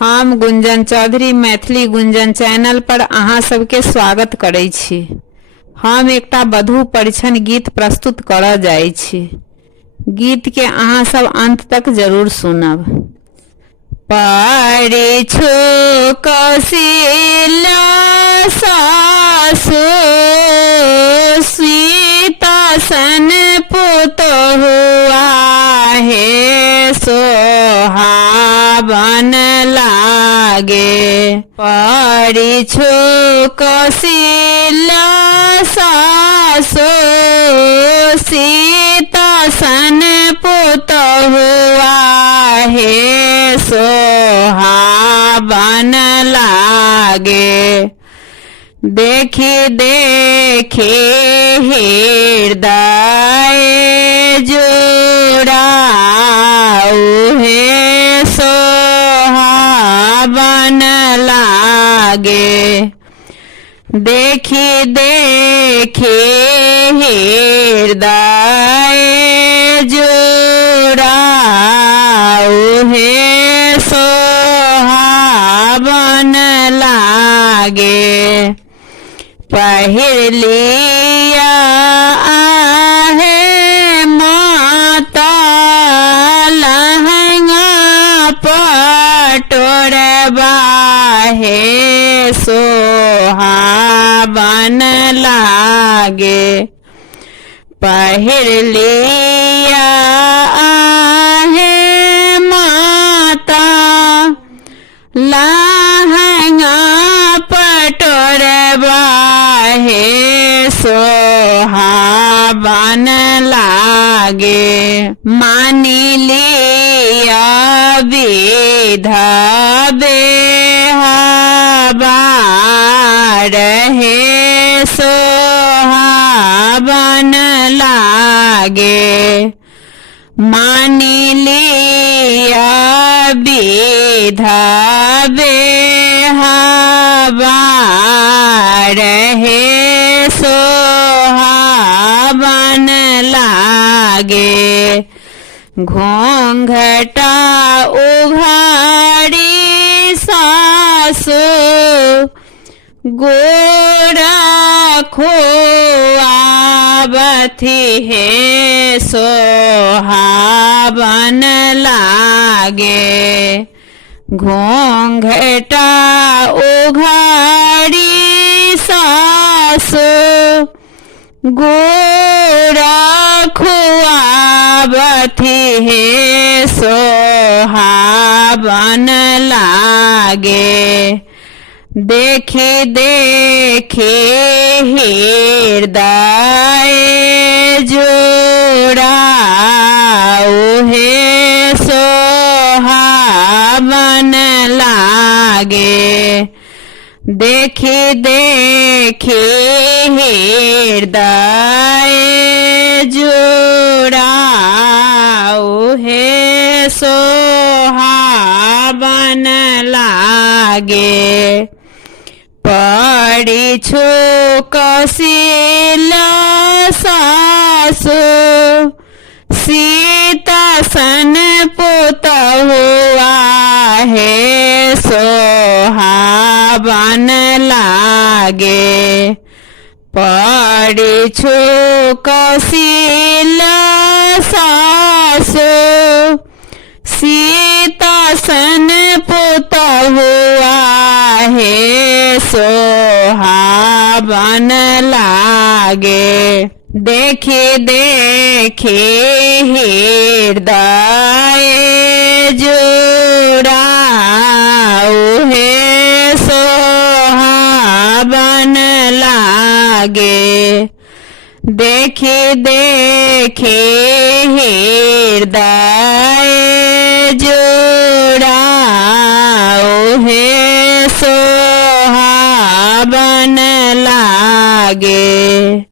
हम गुंजन चौधरी मैथिली गुंजन चैनल पर अहाँ सबके स्वागत करै छी। हम एकटा वधू परिछन गीत प्रस्तुत करऽ जाइ छी। गीत के अहाँ सब अंत तक जरूर सुनब। परिछु कौशल्या सासु सीता सन पुतहु आहे सोहावन लागे। परिछु कौशल्या सासु सीता सन पुतहु आहे सोहावन लागे। देखी देखी हृदय जुड़ाऊ है सोहावन लागे। देखी देखी हृदय जुड़ाऊ है सोहावन लागे। पहिर लिया आहे माता लहंगा पटोरबा है सोहावन लागे। पहिर लिया आहे माता लहंगा पटोरबा है सोहावन लागे। मानी लिया विधा बेहबार है सोहावन लागे। मानी लिया विधा बेहबार है सोहावन लागे। घोंघटा उघाड़ी सासु गोरा खोआवती है सोहावन लागे। घोंघटा उघाड़ी सासु गोरा खुआवती है सोहावन लागे। देखी देखी हृदय जुड़ाऊ है सोहावन लागे। देखी देखी हृदय जुड़ाऊ है सोहावन लागे। परिछु कौशल्या सासु सीता सन पुतहु आहे सोहावन लागे। परिछु कौशल्या सासु सीता सन पुतहु आहे सोहावन लागे। देखी देखी हृदय जुड़ाऊ है सोहावन लागे। देखी देखी हृदय जुड़ाऊ है सोहावन लागे।